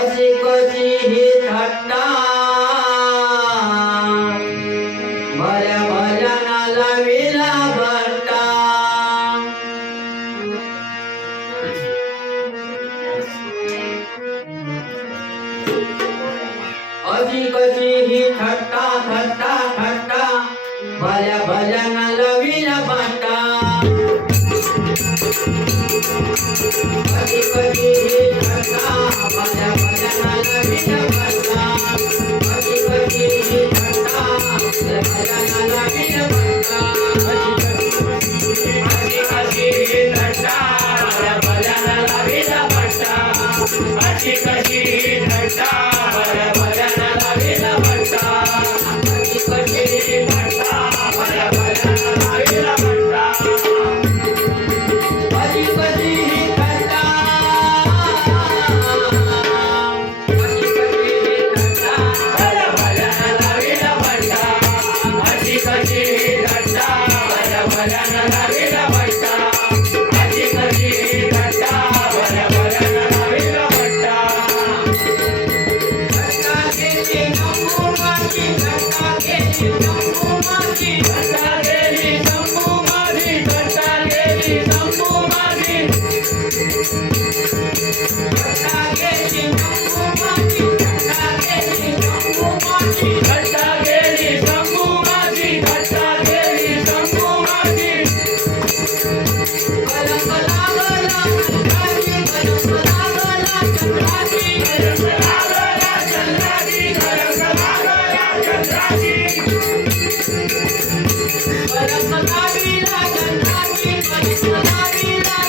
अशी कशी ही थट्टा भल्या भजनाला विला भट्टा अशी कशी ही थट्टा थट्टा थट्टा भल्या भजनाला विला भट्टा अशी कशी ही थट्टा भल्या भजनाला विला भट्टा अशी कशी ही थट्टा भल्या भजनाला विला भट्टा अशी कशी ही थट्टा भल्या भजनाला विला भट्टा अशी कशी ही थट्टा भल्या भजनाला विला भट्टा अशी कशी ही थट्टा भल्या भजनाला विला भट्टा अशी कशी ही थट्टा अशी कशी ही थट्टा भल्या भजनाला विला भट्टा अशी कशी ही थट्टा भल्या भजनाला विला भट्टा अशी कशी ही थट्टा भल्या भजनाला विला भट्टा थट्टा केली शंभू माझी थट्टा केली शंभू माझी थट्टा केली शंभू माझी थट्टा केली शंभू माझी थट्टा केली शंभू माझी थट्टा केली शंभू माझी थट्टा केली शंभू माझी थट्टा केली शंभू माझी कलंक लागला चंद्राची कलंक लागला चंद्राची कलंक लागला चंद्राची कलंक लागला चंद्राची कलंक लागला चंद्राची कलंक लागला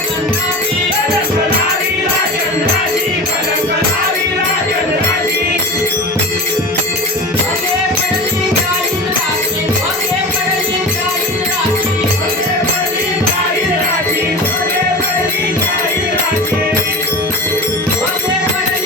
चंद्राची कलंक लागला चंद्राची कलंक लागला चंद्राची मगे पडली जाईल रात्री मगे पडली जाईल रात्री मगे पडली जाईल रात्री मगे पडली जाईल रात्री मगे पडली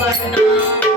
भजन